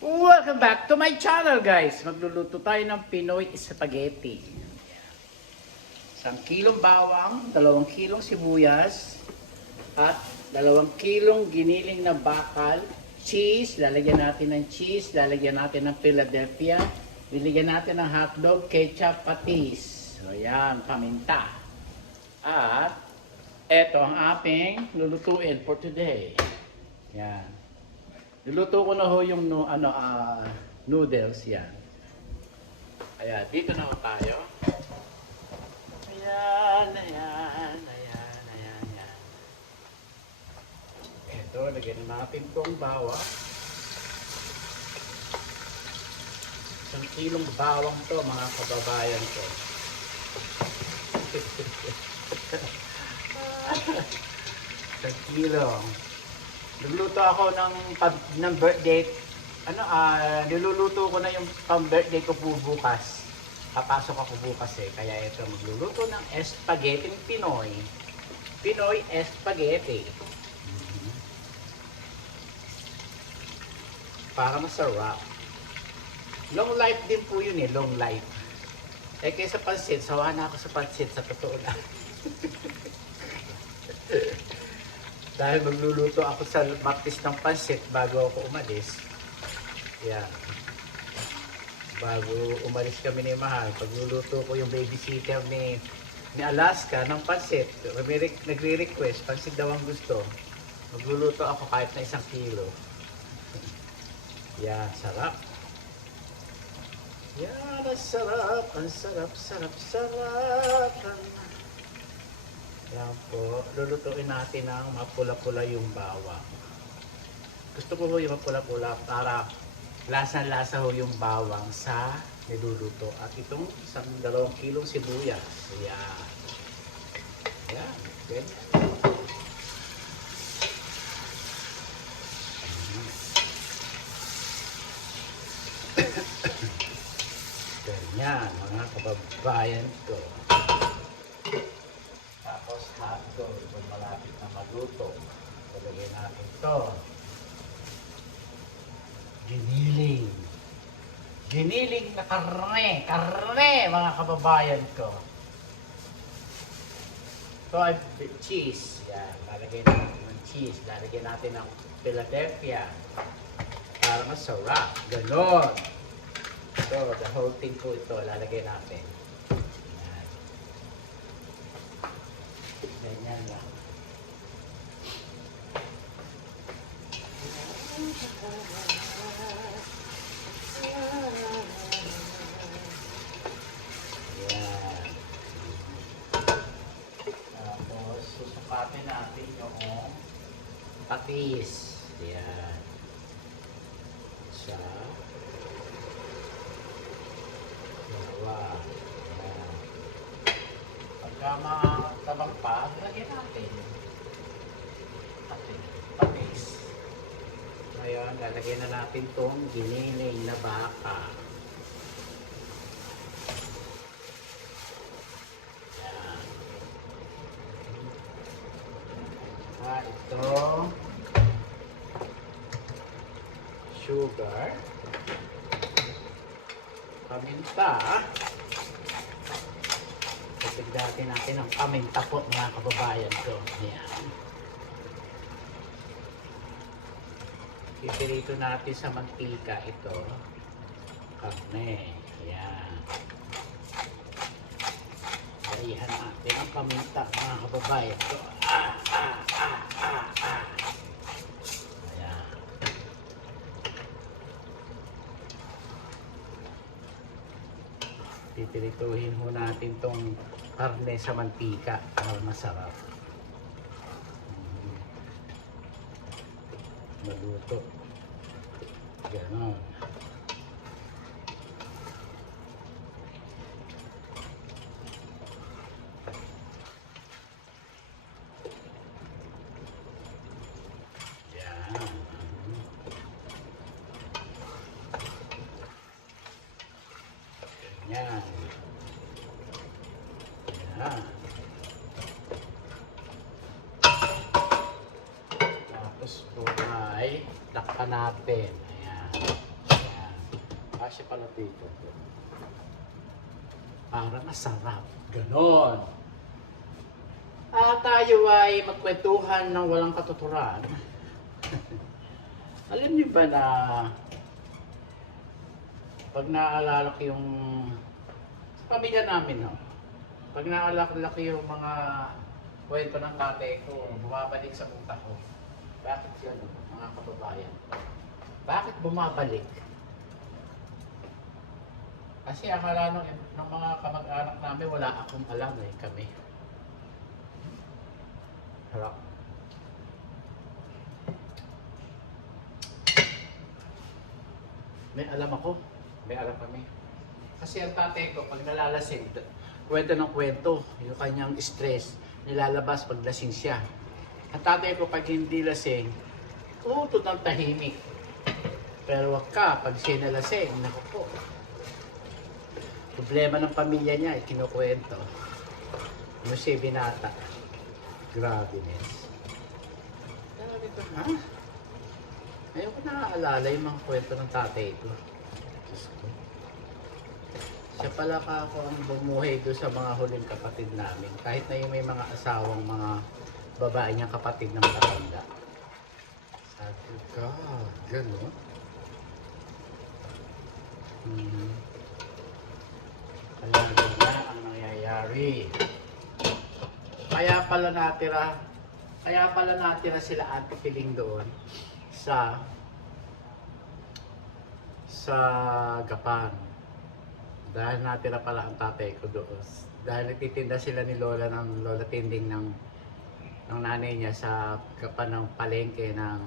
Welcome back to my channel, guys. Magluluto tayo ng Pinoy spaghetti. Isang kilong bawang, 2 kilong sibuyas, at 2 kilong giniling na bakal, cheese, lalagyan natin ng cheese, lalagyan natin ng Philadelphia, lilagyan natin ng hotdog, ketchup, patis. So yan, paminta. At eto ang ating lulutuin for today. Yan. Niluto ko na ho yung noodles yan. Ayan, dito na ho tayo. Ayan. Ito, lagyan natin itong bawang. 1 kilong bawang to, mga kababayan ko. 1 kilo. Nagluto ako ng birthday. Niluluto ko na yung pang-birthday ko po bukas. Papasok ako bukas kaya ito magluluto ng spaghetti Pinoy. Pinoy spaghetti. Para masarap. Long life din po yun long life. Kaysa pansit, sawa na ako sa pansit sa totoo lang. Dahil magluluto ako sa baptis ng pansit bago ako umalis. Yan. Bago umalis kami ni Mahal, pagluluto ko yung babysitter ni Alaska ng pansit. Nagre-request, pansit daw ang gusto. Magluluto ako kahit na 1 kilo. Yan, sarap. Yan, ang sarap. Ang sarap. Yan po, lulutuin natin ng mapula-pula yung bawang. Gusto ko yung mapula-pula para lasa-lasa ho yung bawang sa niluluto. At itong 2 kilong sibuyas. Ayan. Ayan. Ganyan. Ganyan, mga kababayan ko. Tapos hotdog, kung malapit na maluto, palagay natin ito. Giniling na karne, mga kababayan ko. Ito ay cheese. Yan, lalagay natin ng cheese. Lalagay natin ng Philadelphia para masarap. Ganon. So, the whole thing po ito, lalagay natin. Ganyan lang. Yan. Tapos, susukatin natin yung patis. Yan. Isa. 2. Yan. Pagka matabang pa, lagyan natin. Patis. Ngayon, lalagyan na natin itong giniling na baka. Yan. Ito. Sugar. Paminta. Tigdatin natin ang paminta po, mga kababayan ko. Ayan. Pipirito natin sa mantika ito. Karne. Ayan. Daihan natin ang paminta, mga kababayan ko. Ayan. Pipirituhin ho natin tong karne sa mantika para masarap. Maluto. Ganon. Yan. Yan. Yan. Tapos po ay takpan natin. Ayan. Kasya pala dito. Para masarap. Ganon. Tayo ay magkwentuhan ng walang katuturan. Alam niyo ba na pag naaalala ko yung sa pamilya namin, no? Pag naaalala ko yung mga kwento ng tatay ko, bumabalik sa utak ko. Bakit yun, mga kababayan? Bakit bumabalik? Kasi akala ng mga kamag-anak namin, wala akong alam kami. Harap. May alam ako, may alam kami. Kasi ang tatay ko, pag nalalasing, kwento ng kwento, yung kanyang stress, nilalabas pag lasing siya. Ang tatay ko, pag hindi lasing, tutod ng tahimik. Pero wag ka, pag siya nalasing, naku po. Problema ng pamilya niya, kinukwento. Ano siya binata? Graviness. Sabi ko, ha? Ayoko naaalala yung mga kwento ng tatay ko. Diyos ko. Siya pala ka ako ang bumuhay doon sa mga huling kapatid namin. Kahit na yung may mga asawang mga babae niyang kapatid ng matanda. Sabi ka, gano'n? Kaya ganyan ang nangyayari. Kaya pala natira sila Ate Piling doon sa Gapan. Dahil natira pala ang tatay ko doon. Dahil nagtitinda sila ni Lola ng Lola Tinding ng nanay niya sa Gapan ng palengke ng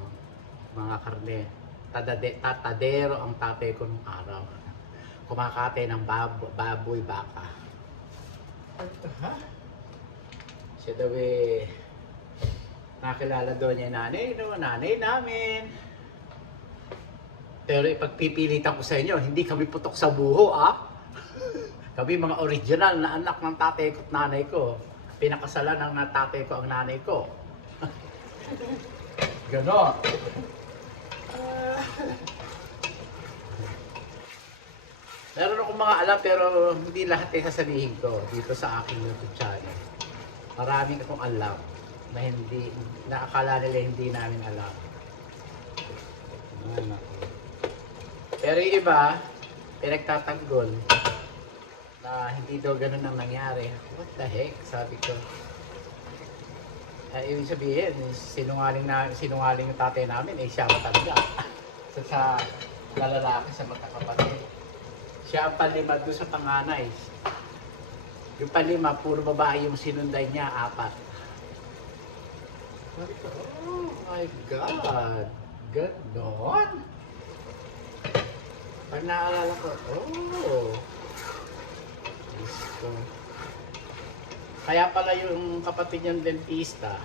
mga karne. Tatadero ang tatay ko nung araw. Kumakate ng baboy baka. Ha? Siya daw nakilala doon niya nanay namin. Pero ipagpipilitan ko sa inyo, hindi kami putok sa buho, Kami mga original na anak ng tatay ko at nanay ko. Pinakasalan ng tatay ko ang nanay ko. Ganon. Meron akong mga alam pero hindi lahat ay sasabihin ko dito sa aking YouTube channel. Maraming akong alam na akala nila hindi namin alam. Pero yung iba, pinagtatanggol na hindi daw ganun ang nangyari. What the heck? Sabi ko. Ibig sabihin, sinungaling yung tatay namin, siya matanda. sa lalaki sa magkakapatid. Siya ang palima doon sa panganay. Yung palima, puro babae yung sinunday niya, 4. Sabi ko, oh my God! Ganon! Pag naalala ko, Diyos ko. Kaya pala yung kapatid niyang dentista,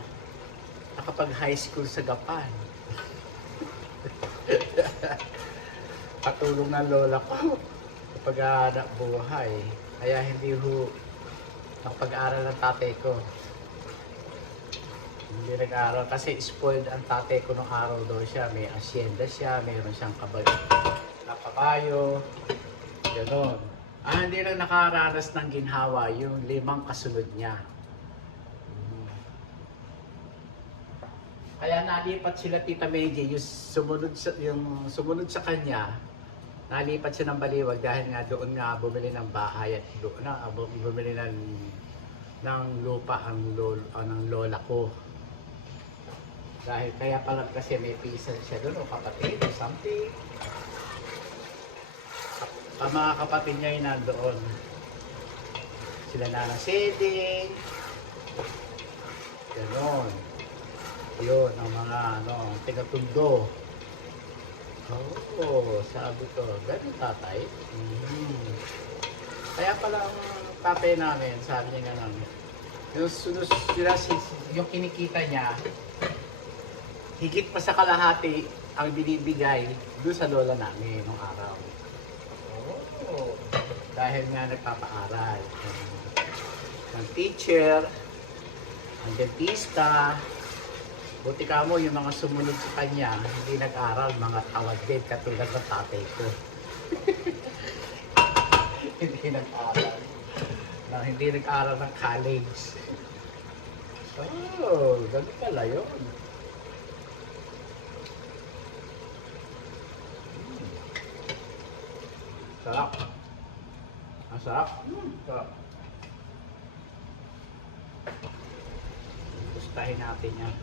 nakapag high school sa Gapan. Patulong ng lola ko kapag anak buhay. Kaya hindi nakapag-aral ng tatay ko. Hindi nag-aral kasi spoiled ang tatay ko nung araw daw siya. May asyenda siya, mayroon siyang kabayo, gano'n. Hindi lang nakaranas ng ginhawa yung 5 kasunod niya. Kaya nalipat sila Tita Meiji, yung sumunod sa kanya, nalipat siya ng Baliwag dahil nga doon nga bumili ng bahay at doon na bumili ng lupa ang lola ko. Dahil kaya pala kasi may pisa siya doon o kapatid o something. Ang mga kapatid niya ay nandoon. Sila Nana Seding. Ganon. Yun, ang mga tigatundo. Sabi ko, ganun tatay. Kaya pala ang tatay namin, sabi niya gano'n. Yung kinikita niya, higit pa sa kalahati ang binibigay doon sa lola namin nung araw. Dahil nga nagpapaaral. Ang teacher, ang dentista, buti ka mo yung mga sumunod sa kanya, hindi nag-aral, mga tawag din katulad ng tatay ko. hindi nag-aral. Hindi nag-aral ng college. Oh, ganun pala yun. Sarap. Ang sarap. Sarap. Gustahin natin yan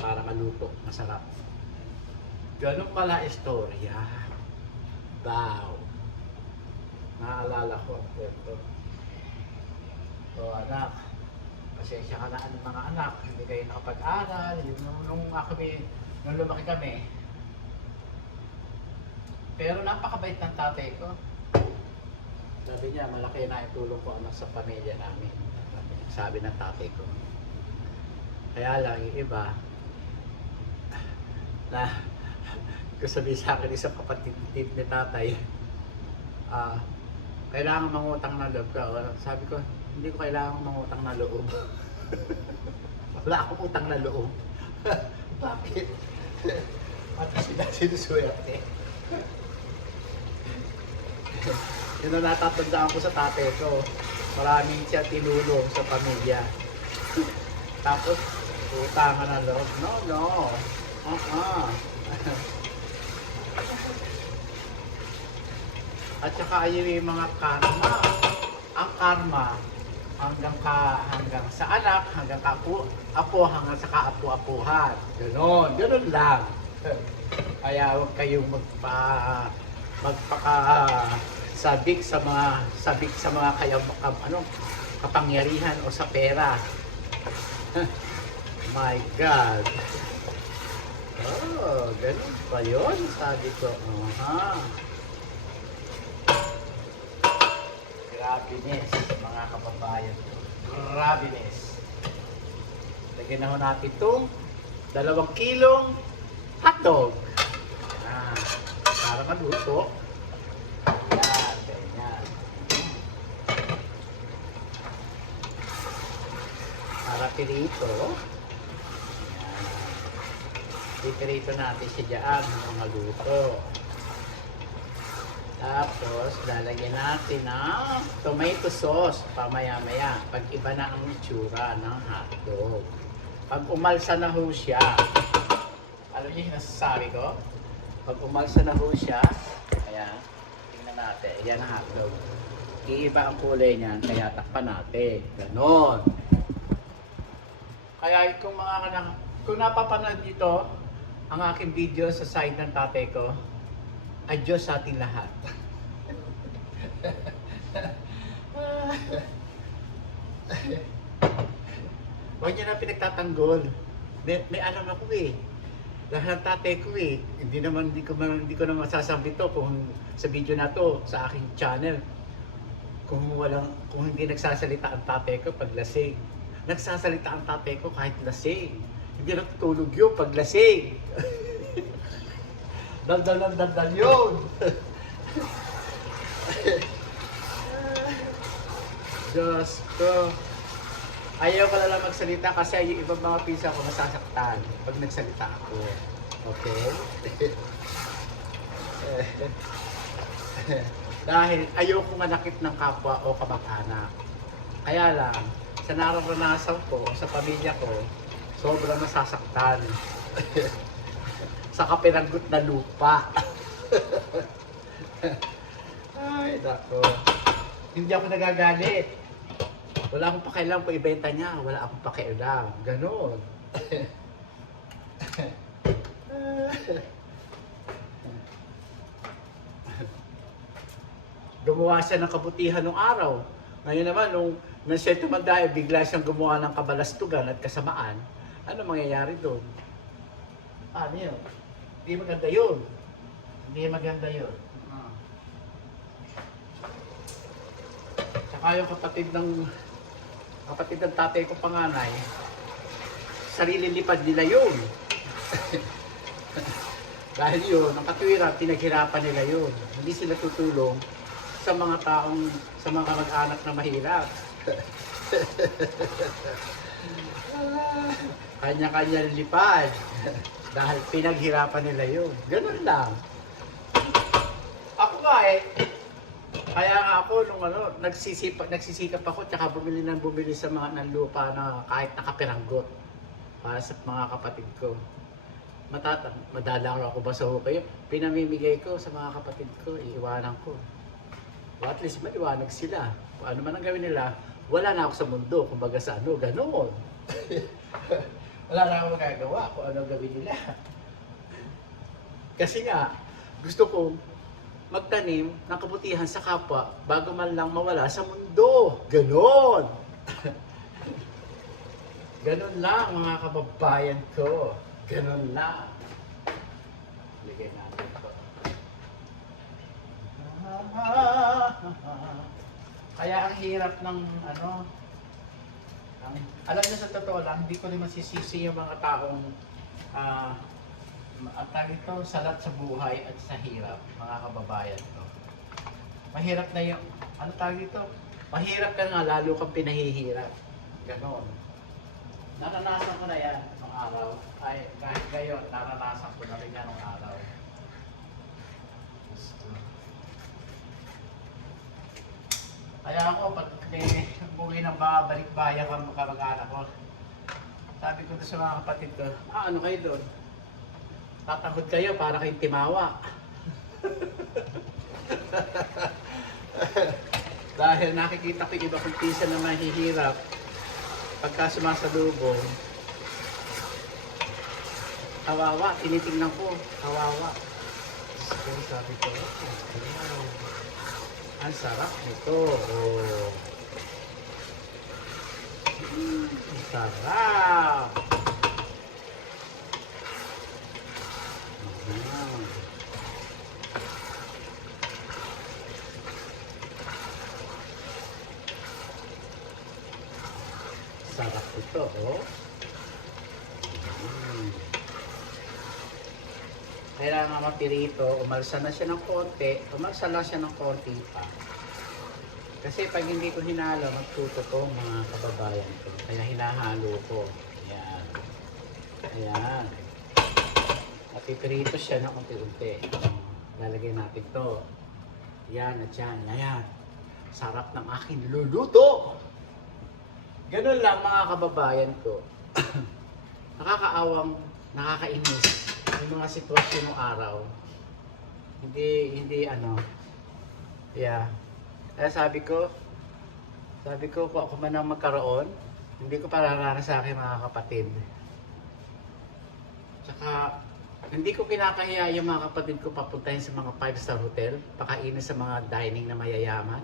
para maluto. Masarap. Ganun pala istorya. Wow. Naalala ko. Ito. So anak, pasensya ka na mga anak. Hindi kayo nakapag-aral. Nung lumaki kami. Pero napakabait ng tatay ko. Sabi niya, malaki na itulong ko anak sa pamilya namin. Sabi ng tatay ko. Kaya lang yung iba, na sabi sa akin isang kapatid ni tatay, kailangan mangutang na loob ka. Sabi ko, hindi ko kailangan mangutang na loob. Wala akong utang na loob. Bakit? At sila sinuswerte. Yun ang natatandaan ko sa tatay ko. Maraming siya tinulong sa pamilya. Tapos, utangan na loob. No. At saka ayun yung mga karma. Ang karma, hanggang sa anak, hanggang apo, hanggang sa kaapu-apuhan. Ganon lang. Kaya huwag kayong sabik sa mga kapangyarihan o sa pera. My God. Oh, ganun pa yun? Sabi ko, Grabeness, mga kababayan. Grabeness. Lagyan na ho natin itong 2 kilong hotdog. Para maluto. Yan, ganyan. Para pirito. Ipirito natin siya dyan ng maluto. Tapos, lalagyan natin ng tomato sauce pamaya-maya. Pag iba na ang itsura ng hotdog. Pag umalsa na ho siya, alam niyo yung nasasabi ko? Pag umalsa na ho siya, ayan, tingnan natin, ayan ang hotdog. Iiba ang kulay niyan, kaya takpan natin. Ganon. Kaya kung napapanood dito, ang aking video sa side ng tatay ko, adios sa ating lahat. Huwag niyo na pinagtatanggol. May alam ako eh. Dahil ang tatay ko eh. Hindi ko na masasabi to kung sa video na to, sa aking channel. Kung hindi nagsasalita ang tatay ko pag lasing. Nagsasalita ang tatay ko kahit lasing. Hindi natutulog yun pag lasing. Daldal yun. Diyos ko. Ayaw ko lang magsalita kasi yung ibang mga pisa ko masasaktan pag nagsalita ako. Okay? Dahil ayaw ko manakit ng kapwa o kamag-anak. Kaya lang, sa nararanasan ko, sa pamilya ko, sobrang nasasaktan. Sa kapiranggot na lupa. Ay, nako. Hindi ako nagagalit. Wala akong pakialam kung ibenta niya. Wala akong pakialam. Ganon. Gumawa siya ng kabutihan nung araw. Ngayon naman, nung siya tumanda, bigla siyang gumawa ng kabalastugan at kasamaan. Ano mangyayari doon? Ano yun? Hindi maganda yun. Hindi maganda yun. Tsaka yung kapatid ng tatay ko panganay, sarili lipad nila yun. Dahil yun, ang katwiran, pinaghirapan nila yun. Hindi sila tutulong sa mga kamag-anak na mahirap. Kanya-kanya lipad. Dahil pinaghirapan nila yun. Ganun lang. Ako nga eh. Kaya nga nga ako nung nagsisikap ako tsaka bumili sa mga ng lupa na kahit nakapiranggot para sa mga kapatid ko. Madadalaw ako ba sa hukay? Pinamimigay ko sa mga kapatid ko, iiwanan ko. O at least maliwanag sila. Kung ano man ang gawin nila, wala na ako sa mundo. Kumbaga sa ano, ganoon. Wala na ako magagawa kung ano ang gawin nila. Kasi nga, gusto kong magtanim ng kabutihan sa kapwa bago man lang mawala sa mundo. Ganon! Ganon lang mga kababayan ko. Ganon lang. Bigay natin ito. Kaya ang hirap ng alam niyo sa totoo lang, hindi ko rin masisisi yung mga taong ang tawag ito, salat sa buhay at sa hirap, mga kababayan ko. Mahirap na yung, ano tawag ito? Mahirap ka nga, lalo kang pinahihirap. Ganon. Naranasan ko na yan nung araw. Ay, kahit ngayon, naranasan ko na rin yan nung araw. Kaya ako, pag umuwi ng balikbayan kamag-anak ko, sabi ko sa mga kapatid ko, ano kayo doon? Tatakot kayo para kayong timawa. Dahil nakikita ko yung iba kong pisa na mahihirap pagka sumasalubong. Kawawa, tinitingnan ko, kawawa. So, sabi ko, ang sarap nito. Oh. Ang sarap. Sarap ito, oh. Kailangan mapirito, umalsa na siya ng konti, umalsa lang siya ng konti pa. Kasi pag hindi ko hinalo, magtuto mga kababayan ko. Kaya hinahalo ko. Ayan. Ayan. Mapipirito siya ng unti-unti. Lalagay natin to. Yan at yan. Ayan. Sarap ng aking luluto. Ganun lang mga kababayan ko. Nakakaawang, nakakainis yung mga sitwasyon ng araw. Hindi yeah. Kaya sabi ko kung ako man ang magkaroon, hindi ko pararana sa akin mga kapatid. Tsaka, hindi ko kinakahiya yung mga kapatid ko papuntahin sa mga 5-star hotel, pakainin sa mga dining na mayayaman.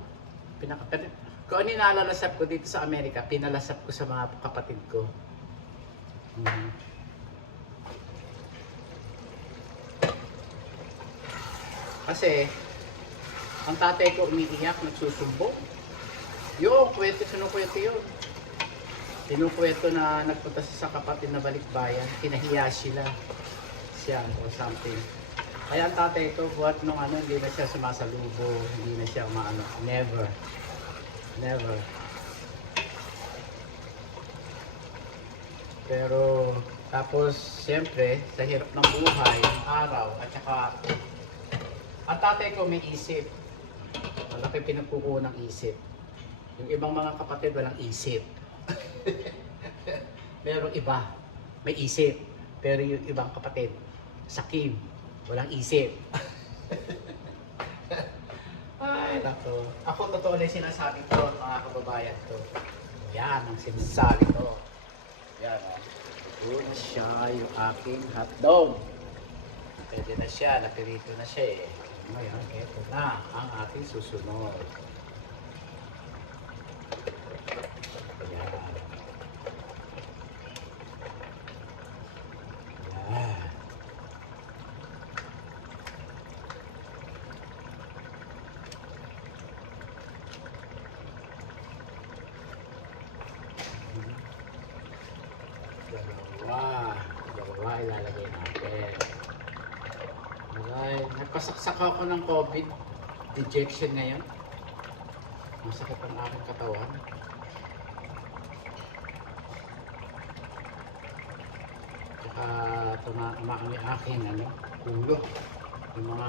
Kung ano nalalasap ko dito sa Amerika, pinalasap ko sa mga kapatid ko. Kasi, ang tatay ko umiiyak, nagsusumbong. Yung kwento, sinukwento yun. Sinukwento na nagpunta sa kapatid na balikbayan, pinahiya siya or something. Kaya ang tatay ko, buhat nung hindi na siya sumasalubo, hindi na siya never. Never. Pero, tapos, siyempre, sa hirap ng buhay, ng araw, at saka, ang tatay ko may isip. Malaki pinagkukuha ng isip. Yung ibang mga kapatid walang isip. Merong iba, may isip. Pero yung ibang kapatid, sakim, walang isip. Ay, nako. Ako totoo na yung sinasabi ko, mga kababayan ko. Yan ang sinasabi ko. Yan, ito na siya yung aking hotdog. Pwede na siya, napirito na siya eh. Ngayon, ito na ang ating susunod. Ayan. Ayan. Dalawa ilalagay natin. Ay, nagpasaksak ako ng COVID dejection ngayon. Masakit ang aking katawan. Tsaka tumakaan yung aking ulo. Yung mga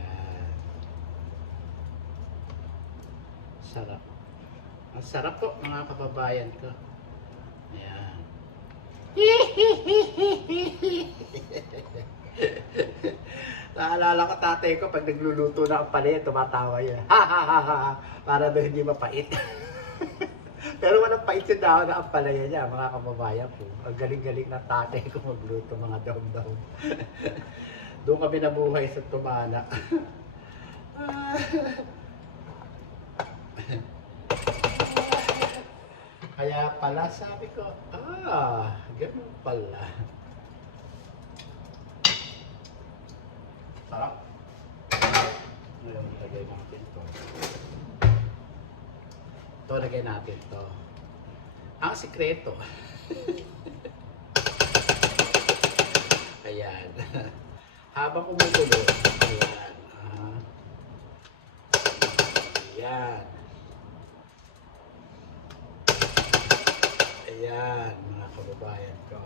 Sarap. Ang sarap po mga kababayan ko. Ayan. Naalala ko tatay ko pag nagluluto na ang palaya, tumatawa yun. Ha ha ha ha. Para doon hindi mapait. Pero walang pait yung dahon na ang palaya niya, mga kababayan ko. Ang galing-galing na tatay ko magluto mga daw-daw. Doon kami nabuhay sa Tumana. Kaya pala sabi ko, ganun pala. Sarap. Ngayon, lagay natin to. Ito, lagay natin to. Ang sikreto. Ayan. Habang kumukulo. Ayan. Ayan. Ayan, mga kababayan ko.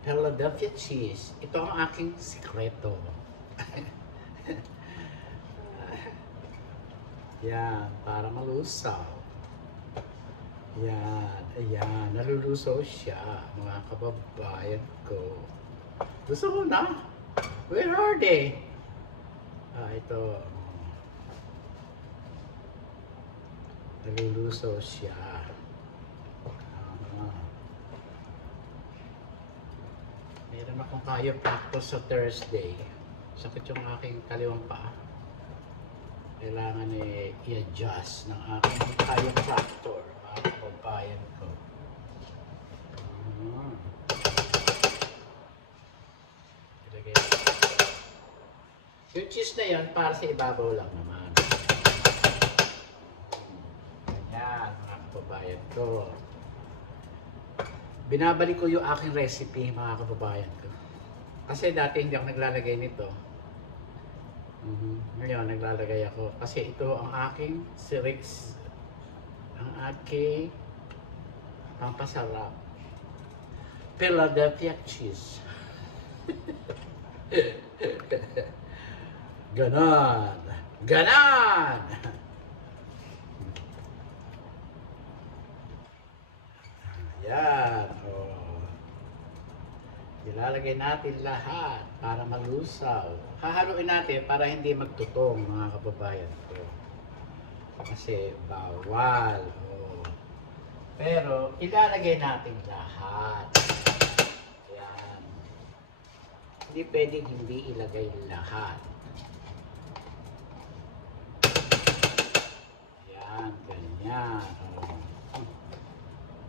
Philadelphia cheese. Ito ang aking sikreto. Yan, para malusaw. Yan, ayan, nalulusaw siya, mga kababayan ko. Gusto ko na. Where are they? Ito. Nalulusaw siya. Meron akong chiropractor sa Thursday. Sakit yung aking kaliwang paa. Kailangan i-adjust ng aking chiropractor, mga kababayan ko. Ilagay natin. Yung cheese na yan, para sa ibabaw lang naman. Ayan, mga kababayan ko. Binabalik ko yung aking recipe, mga kababayan ko. Kasi dati hindi ako naglalagay nito. Ngayon, naglalagay ako. Kasi ito ang aking sirix. Ang aking pampasarap. Philadelphia cheese. Ganon. Ganon! Yan. Ilalagay natin lahat para malusaw. Hahaluin natin para hindi magtutong, mga kababayan ko. Kasi bawal. Pero ilalagay natin lahat. Yan. Hindi pwedeng hindi ilagay lahat. Yan, ganyan.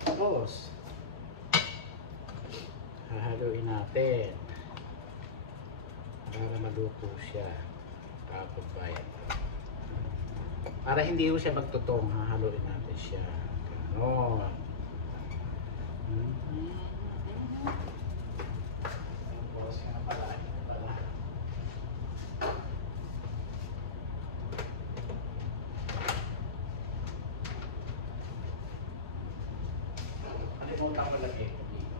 Tapos, hahaluin natin para maluto siya, kababayan. Para hindi ko siya magtutong, hahaluin natin siya. Ganon. Tapos nga pala. Alimutan ko lagi ito dito.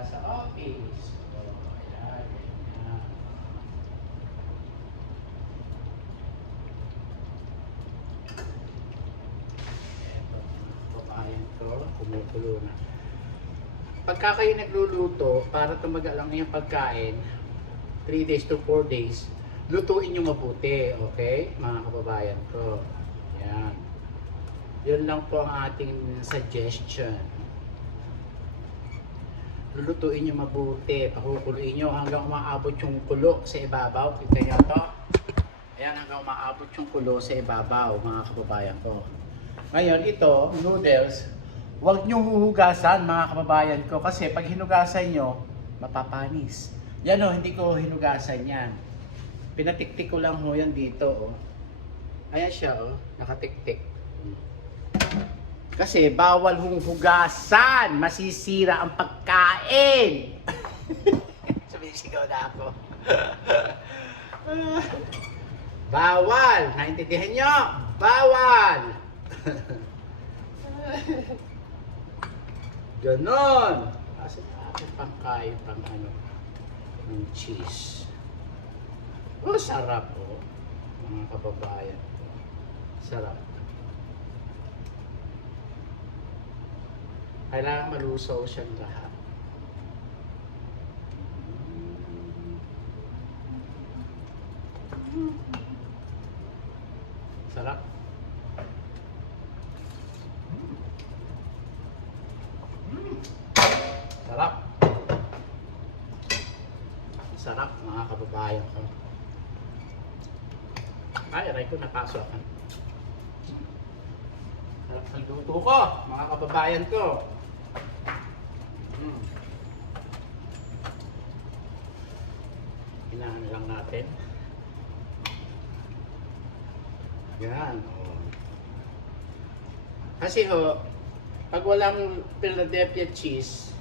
Sa office. Ayan, ayan. Eto, papayan ko, kumukulo na. Pagka kayo nagluluto, para tumagal lang yung pagkain, 3 days to 4 days, lutuin nyo mabuti, okay? Mga kababayan ko. Ayan. Yun lang po ang ating suggestion. Lulutuin nyo mabuti, pakukuluin nyo hanggang umaabot yung kulo sa ibabaw. Kita nyo to? Ayan, hanggang umaabot yung kulo sa ibabaw, mga kababayan ko. Ngayon, ito, noodles, huwag nyo huhugasan, mga kababayan ko, kasi pag hinugasan nyo, mapapanis. Yan o, hindi ko hinugasan yan. Pinatiktik ko lang ho yan dito, o. Ayan siya, o, nakatiktik. Kasi bawal hugasan, masisira ang pagkain. Sumisigaw na ako. Bawal! Naintindihan nyo? Bawal! Ganon! Kasi aking pangkain, pang ano, ng cheese. Oh, sarap oh. Mga kababayan. Sarap. Kailangan malusaw siyang lahat. Sarap. Sarap. Sarap mga kababayan ko. Ay, aray ko napasok. Sarap ng luto ko, mga kababayan ko. Hinahan lang natin. Yan. Oh. Kasi pag walang Philadelphia cheese,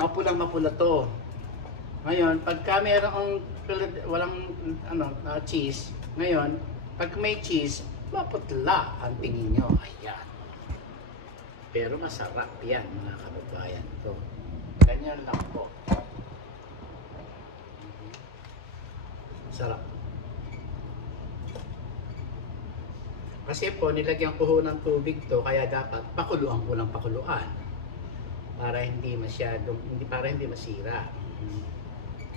mapulang-mapula to. Ngayon, pagka mayroong walang cheese, ngayon, pag may cheese, maputla ang tingin nyo. Ayan. Pero masarap yan, mga kababayan ko. Ganyan lang po. Sarap. Kasi po, nilagyan ko ho ng tubig to, kaya dapat pakuluan ko ng pakuluan. Para hindi masira.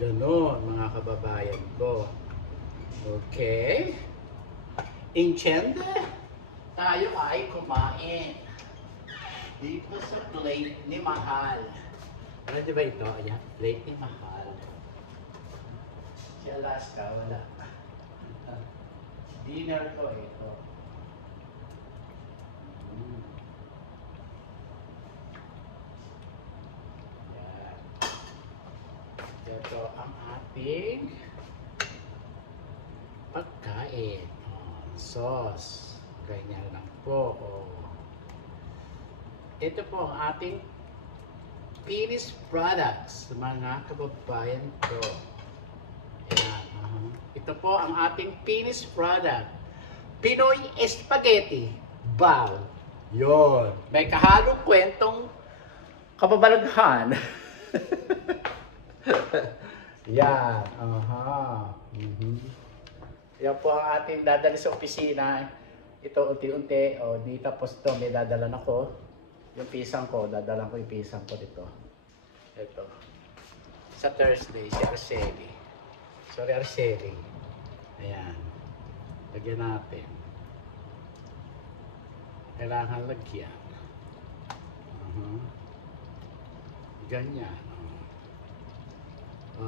Ganon, mga kababayan ko. Okay. Inchende, tayo ay kumain. Dito sa plate ni Mahal. Ano diba ito? Ayan, plate ni Mahal. Si Alaska, wala. Dinner ko ito. Yan. Ito ang ating pagkain. Sauce. Ganyan lang po. Ito po ang ating finished products, mga kababayan ko. Ayan. Ito po ang ating finished product. Pinoy Spaghetti. Bao. Yon. May kahalong kwentong kababalaghan. Yan. Yan po ang ating dadali sa opisina. Ito unti-unti. Di tapos ito may dadalan ako. Yung pisang ko, dadalan ko yung pisang ko dito. Ito. Sa Thursday, si Arceli. Sorry, Arceli. Ayan. Lagyan natin. Kailangan lagyan. Ganyan.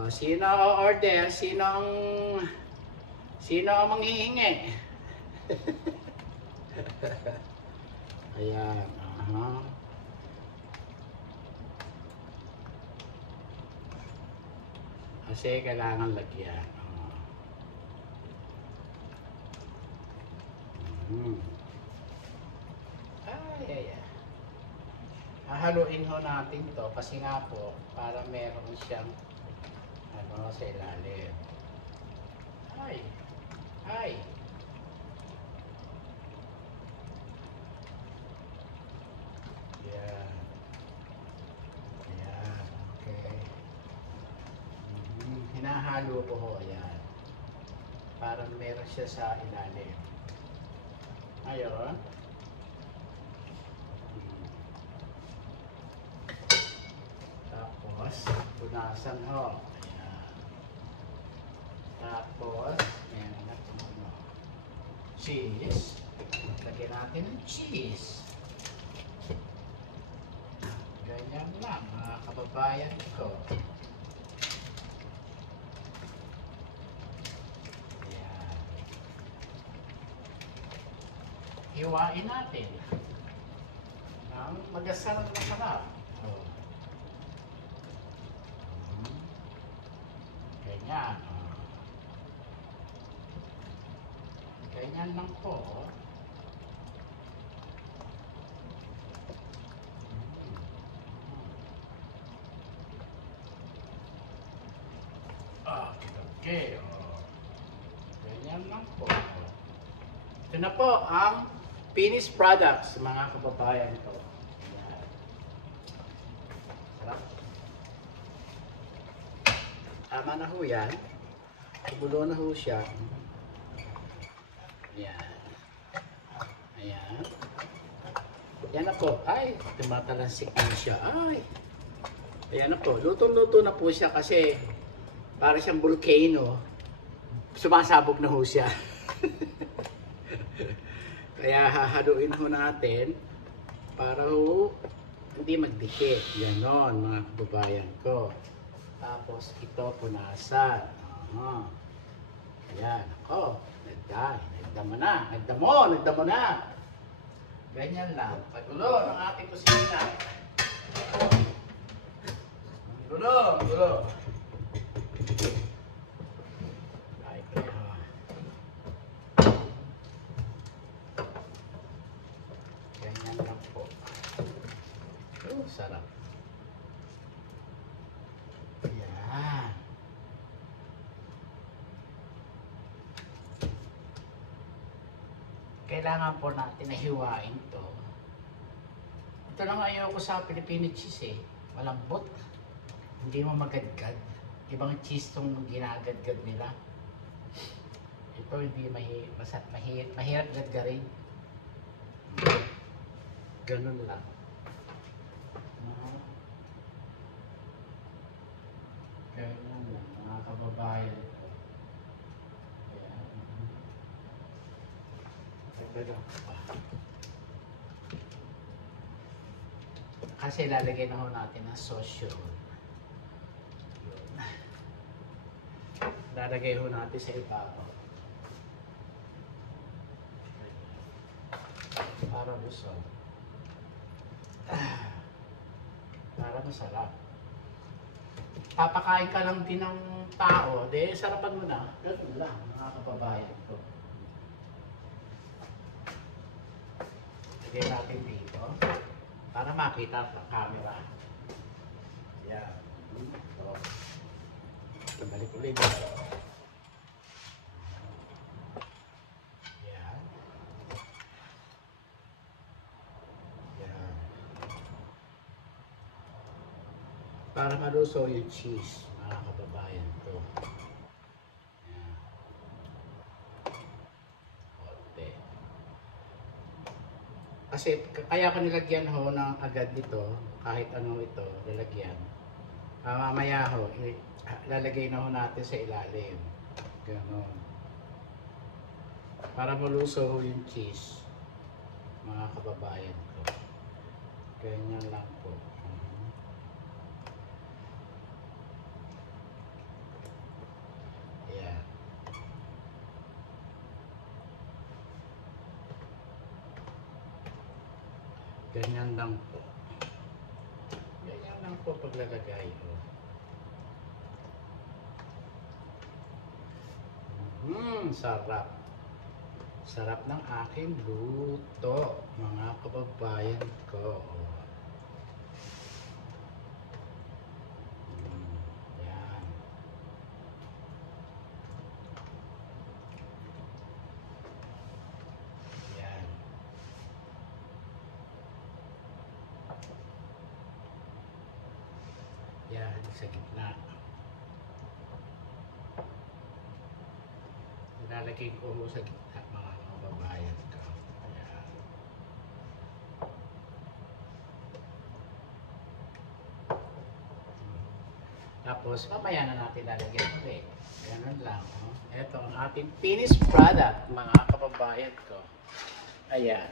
Sino o-order? Sino ang manghihingi? Ayan. Kasi kailangan lagyan. Ay. Hahaluin ho natin to kasi nga po para meron siyang sa ilalim. Ay. Yan. Ayan. Okay. Hinahalo ko ho. Ayan. Para meron siya sa ilalim. Ayun. Tapos, punasan ho. Ayan. Tapos, ayan na cheese. Lagyan natin ng cheese. Ganyan lang, mga kababayan ko. Ayan. Hiwain natin. Ang magasarap na sarap. Ganyan. Ganyan lang po. Okay, ganyan lang po. Ito na po ang finished products, mga kababayan ko. Ayan. Sarap. Tama na ho yan. Kubulo na ho siya. Ayan. Ayan. Yan na po. Ay, tumatalansik na siya. Ay. Ayan na po. Lutong-luto na po siya kasi para siyang volcano. Sumasabog na ho siya. Kaya hahaluin ho natin para ho hindi magdikit. Ganon, mga kababayan ko. Tapos ito punasan. Ayan. Ako. Nagdamo na. Ganyan lang. Pagulo ng ating kusina. Gulo. Ay, kaya. Ganyan lang po. Sarap. Ayan. Kailangan po natin na hiwain to. Ito lang ayoko sa Filipino cheese eh. Malambot. Hindi mo magadgad. Ibang cheese tong ginagadgad nila. Ito hindi mahirap gadgarin. Ganun lang. Ganun lang mga kababayan ko. Kasi lalagay na ho natin ang sauce yun. Lalagay ho natin sa ibabaw. Para busog. Para masarap. Papakain ka lang din ng tao, de sarapan mo na. Ganun lang, mga kababayan ko. Lagay natin dito para makita sa camera. Yan. Ito. Balik ulit. Yan. Yan. Para maluso yung cheese, mga kababayan ko. Yan. Konti. Kasi kaya ko nilagyan ho ng agad dito, kahit ano ito, lalagyan. Mamaya ho, lalagay na ho natin sa ilalim. Ganon. Para maluso ho yung cheese, mga kababayan ko. Ganyan lang po. Ayan. Ganyan lang po. Ganyan lang po paglalagay ho. Sarap. Sarap ng aking luto, mga kababayan ko. Yan. Yan. Yan, sa gitna. Nilalagay ko sa gitna, mga kababayan ko. Ayan. Tapos, mamaya na natin lalagyan ulit. Ganun lang. Oh. Ito ang ating finished product, mga kababayan ko. Ayan.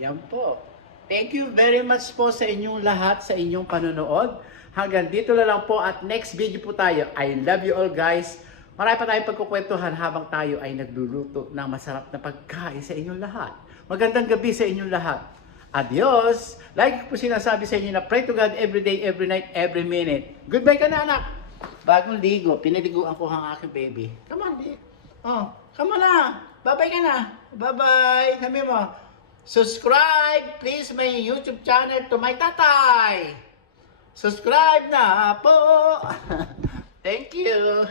Yan po. Thank you very much po sa inyong lahat, sa inyong panonood. Hanggang dito na lang po at next video po tayo. I love you all, guys. Marami pa tayong pagkukwentuhan habang tayo ay nagluluto ng masarap na pagkain sa inyong lahat. Magandang gabi sa inyong lahat. Adios! Like po sinasabi sa inyo na pray to God every day, every night, every minute. Goodbye ka na, anak! Bagong ligo. Pinaliguan ko ang aking baby. Come on, baby. Oh, come on na! Bye-bye ka na! Bye-bye! Sabi mo, subscribe please my YouTube channel to my tatay! Subscribe na po! Thank you!